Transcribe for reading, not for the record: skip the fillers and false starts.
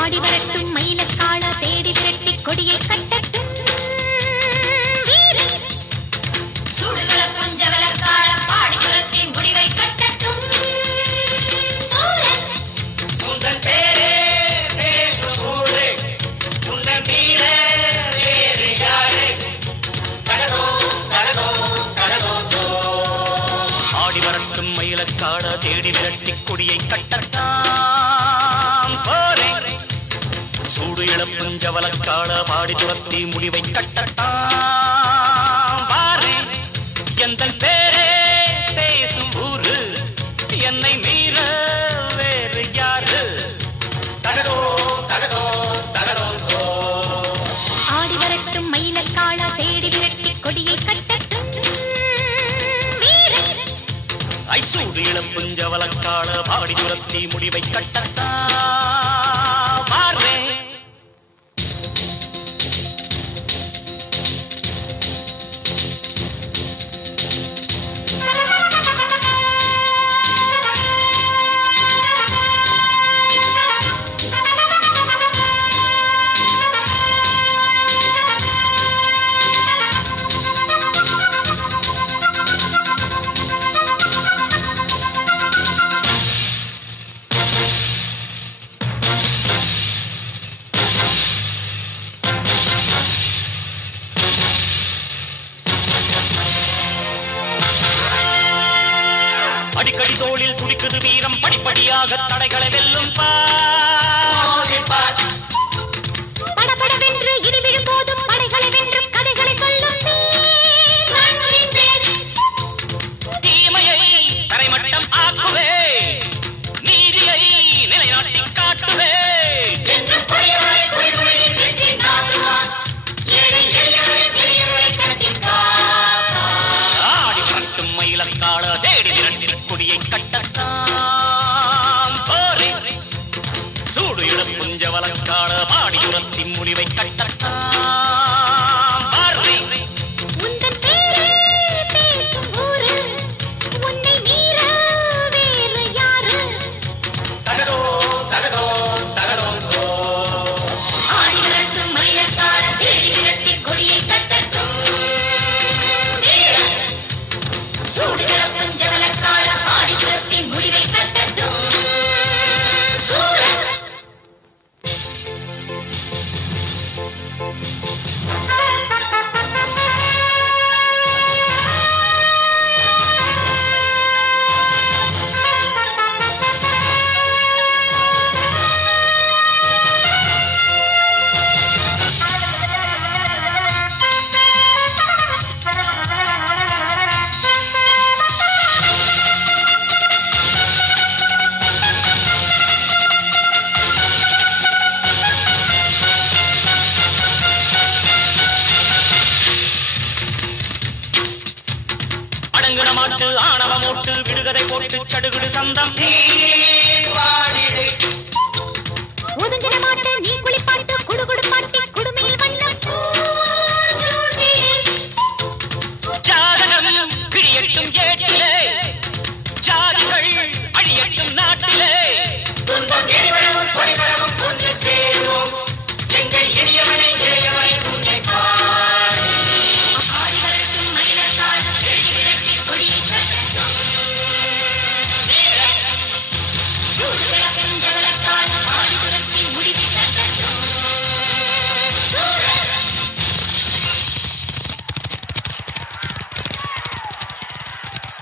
ஆடி வரட்டும் மயிலக்காள தேடி விரட்டி கொடியை கட்டட்டும் வீரன் சூடுகள பஞ்சவலக்காள பாடி துரத்தி முடிவை கட்டட்டும் சூரன் உந்தன் பேரே பேசும் ஊரே உந்தன் வீரே வேறு யாரே கடதோ கடதோ கடதோ ஆடி வரட்டும் மயிலக்காள தேடி விரட்டி கொடியை கட்டட்டான் சூடு இழப்பும் ஜவலக்காள பாடி துரத்தி முடிவை கட்டட்டான் பாரு எந்தன் பேரே பேசும் ஊரு என்னை மீற வேறு யாரு கடதோ கடதோ கடதோ ஆடி வரட்டும் மயிலக்காள தேடி விரட்டி கொடியை கட்டட்டும் வீரன் ஐசூடு இழப்பும் ஜவலக்காள பாடி துரத்தி முடிவை கட்டட்டான் பாரு அடிக்கடி தோளில் துடிக்குது வீரம் படிப்படியாக தடைகளை வெல்லும் படபடவென்று இடி விழும் போதும் படைகளை வென்றும் கதைகளை சொல்லும் தீமையை தரைமட்டம் ஆக்குவே நீதியை நிலைநாட்டி காட்டுவே ஆடி பட்டும் மயிலக்காள தேடி விரட்டி கொடியை கட்டட்டான் போரே சூடு இழப்பும் ஜவலக்காள பாடி உரத்தி முடிவை கட்டட்டான் பாரு உந்தன் பேரே பேசும் ஊரு உன்னை மீற வேறு யாரு கடதோ கடதோ கடதோ ஆடி வரட்டும் மயிலக்காள தேடி விரட்டி கொடியை கட்டட்டும் வீரன் சூடுகள பஞ்சவலக்காள பாடி துரத்தி முடிவை கட்டட்டும் சூரன் அடங்குன மாட்டு ஆணவ மூட்டு விடுகதை போட்டு சடுகுடு சந்தம் ஒதுங்கின மாட்டு நீ குளிப்பாட்டு குடுகுடு பாட்டி குடுமையில் வண்ணம் ஜாதகம் பிரியட்டும் ஏட்டிலே ஜாதிகள் அழியட்டும் நாட்டிலே துன்பம் எரிவளவும் பொடிவளவும் ஒன்று சேருவோம் எங்கள் இனியவனை இளையவனை